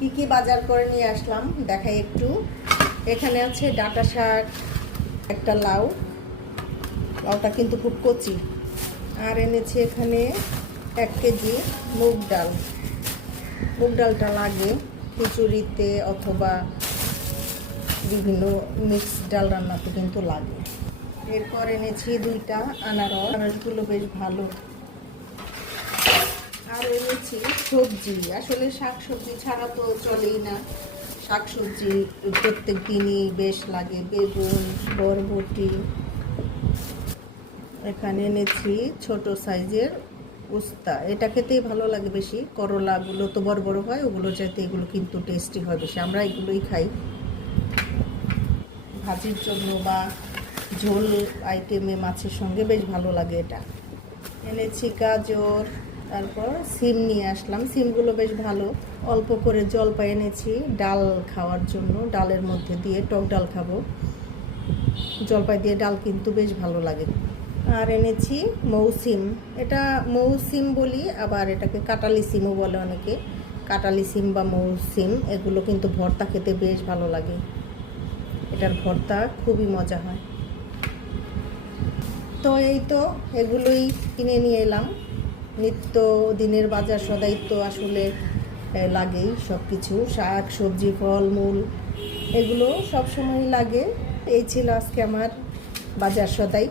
কি কি বাজার করে নিয়ে আসলাম দেখাই একটু। এখানে আছে ডাঁটা শাক, একটা লাউ, লাউটা কিন্তু খুব কচি। আর এনেছি এখানে 1 কেজি মুগ ডাল। মুগ ডালটা লাগে খিচুড়িতে অথবা বিভিন্ন মিক্স ডাল রান্নাতে কিন্তু লাগে। এরপর এনেছি 2টা আনারস, আনারসগুলো বেশ ভালো। আর এনেছি সবজি, আসলে শাক সবজি ছাড়া তো চলেই না, শাক সবজি প্রত্যেক দিনই বেশ লাগে। বেগুন, বরবটি, এখানে এনেছি ছোট সাইজের উস্তা, এটা খেতেই ভালো লাগে বেশি। করলাগুলো তো বড় বড় হয়, ওগুলো চাইতে এগুলো কিন্তু টেস্টি হয় বেশি, আমরা এগুলোই খাই ভাজির জন্য বা ঝোল আইটেমে মাছের সঙ্গে বেশ ভালো লাগে এটা। এনেছি গাজর, তারপর সিম নিয়ে আসলাম, সিমগুলো বেশ ভালো। অল্প করে জলপাই এনেছি ডাল খাওয়ার জন্য, ডালের মধ্যে দিয়ে টক ডাল খাবো, জলপাই দিয়ে ডাল কিন্তু বেশ ভালো লাগে। আর এনেছি মৌসিম, এটা মৌসিম বলি, আবার এটাকে কাটালি সিমও বলে অনেকে। কাটালি সিম বা মৌসিম এগুলো কিন্তু ভর্তা খেতে বেশ ভালো লাগে, এটার ভর্তা খুবই মজা হয়। তো এই তো এগুলোই কিনে নিয়ে এলাম। নিত্য দিনের বাজার সদাই তো আসলে লাগেই, সব কিছু শাক সবজি ফল মূল এগুলো সব সময় লাগে। এই ছিল আজকে আমার বাজার সদাই।